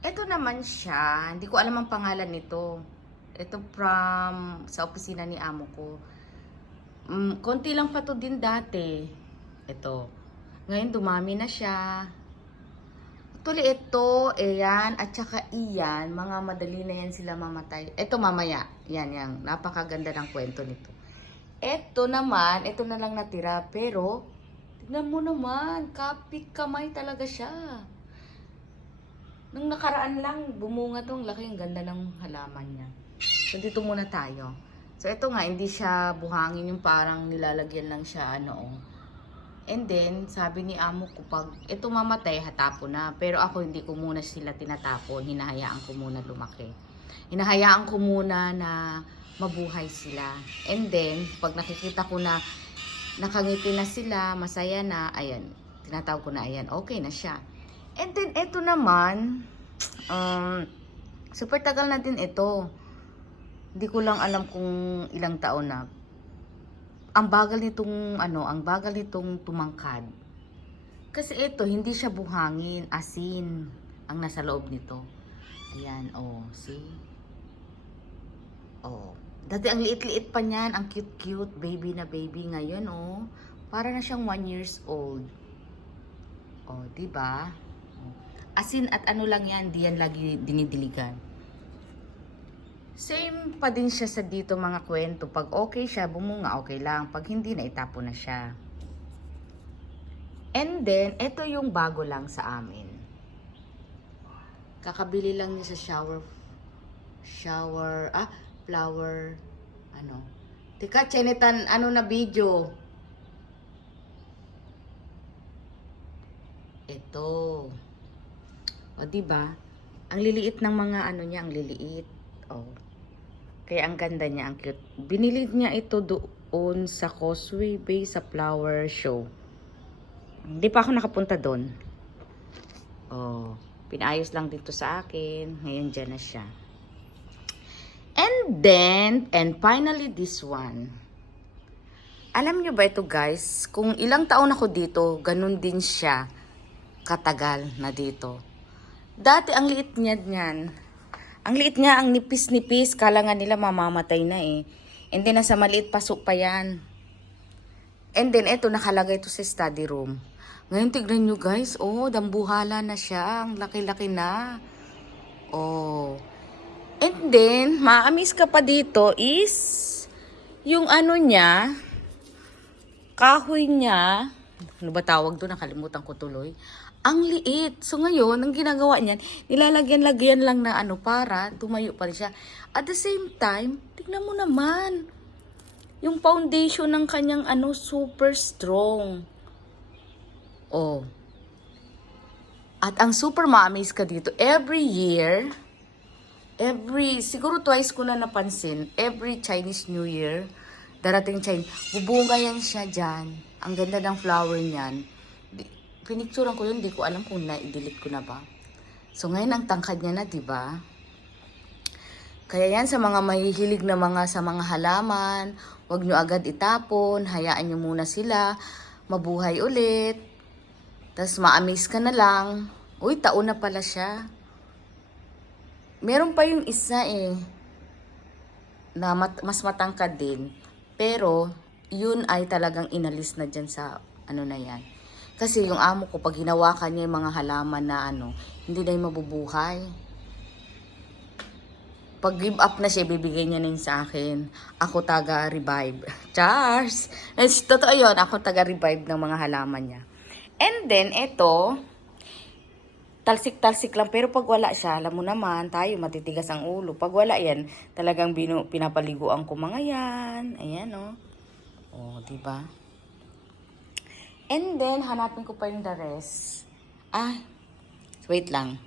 Ito naman siya. Hindi ko alam ang pangalan nito. Ito from sa opisina ni amo ko. Konti lang pa to din dati. Ito. Ngayon dumami na siya. Actually ito, ayan, at saka iyan, mga madali na yan sila mamatay. Ito mamaya. Yan. Napakaganda ng kwento nito. Ito naman, ito na lang natira. Pero, tignan mo naman, kapit kamay talaga siya. Nung nakaraan lang, bumunga tong laki. Ang ganda ng halaman niya. So, dito muna tayo. So, ito nga, hindi siya buhangin yung parang nilalagyan lang siya, And then, sabi ni amo ko, pag ito mamatay, hatapo na. Pero ako, hindi ko muna sila tinatapon. Hinahayaan ko muna lumaki. Hinahayaan ko muna na mabuhay sila. And then, pag nakikita ko na nakangiti na sila, masaya na, ayan, tinatawag ko na, ayan, okay na siya. And then, ito naman, super tagal na din ito. Hindi ko lang alam kung ilang taon na. Ang bagal nitong tumangkad. Kasi ito, hindi siya buhangin, asin ang nasa loob nito. Ayan, see? Dati ang liit-liit pa niyan, ang cute-cute, baby na baby ngayon, para na siyang 1 years old. Diba? Asin at ano lang yan, di yan lagi dinidiligan. Same pa din siya sa dito mga kwento. Pag okay siya, bumunga, okay lang. Pag hindi, na itapo na siya. And then, ito yung bago lang sa amin. Kakabili lang niya sa flower, Teka, Chenetan, na video? Ito. Diba? Ang liliit ng mga niya, ang liliit. Kaya ang ganda niya, ang cute. Binili niya ito doon sa Causeway Bay sa flower show. Hindi pa ako nakapunta doon. Pinaayos lang dito sa akin. Ngayon dyan na siya. And finally this one. Alam nyo ba ito guys? Kung ilang taon ako dito, ganun din siya katagal na dito. Dati ang liit niya niyan. Ang liit niya, ang nipis-nipis. Kala nga nila mamamatay na eh. And then, nasa maliit pasok pa yan. And then, eto, nakalagay ito sa study room. Ngayon, tignan nyo guys. Dambuhala na siya. Ang laki-laki na. And then, maamis ka pa dito is, yung niya, kahoy niya, ano ba tawag doon? Nakalimutan ko tuloy. Ang liit. So ngayon, ang ginagawa niyan, nilalagyan-lagyan lang na para tumayo pa rin siya. At the same time, tignan mo naman. Yung foundation ng kanyang super strong. At ang super ma-amaze ka dito, every year, siguro twice ko na napansin, every Chinese New Year, darating Chinese, bubunga yan siya dyan. Ang ganda ng flower niyan. Pinicturean ko yun, di ko alam kung na-delete ko na ba. So ngayon ang tangkad niya na, di ba? Kaya yan sa mga mahihilig na sa mga halaman, wag nyo agad itapon, hayaan nyo muna sila, mabuhay ulit. Tapos ma-amaze ka na lang. Uy, taon na pala siya. Meron pa yung isa na mas matangkad din. Pero, yun ay talagang inalis na dyan sa na yan. Kasi yung amo ko, pag hinawakan niya yung mga halaman na hindi na yung mabubuhay. Pag give up na siya, bibigay niya na yun sa akin. Ako taga-revive. Charles! Totoo yun, ako taga-revive ng mga halaman niya. And then, ito, talsik-talsik lang. Pero pag wala siya, alam mo naman, tayo matitigas ang ulo. Pag wala yan, talagang pinapaliguan ko mga yan. Ayan, diba? And then, hanapin ko pa yung the rest. Wait lang.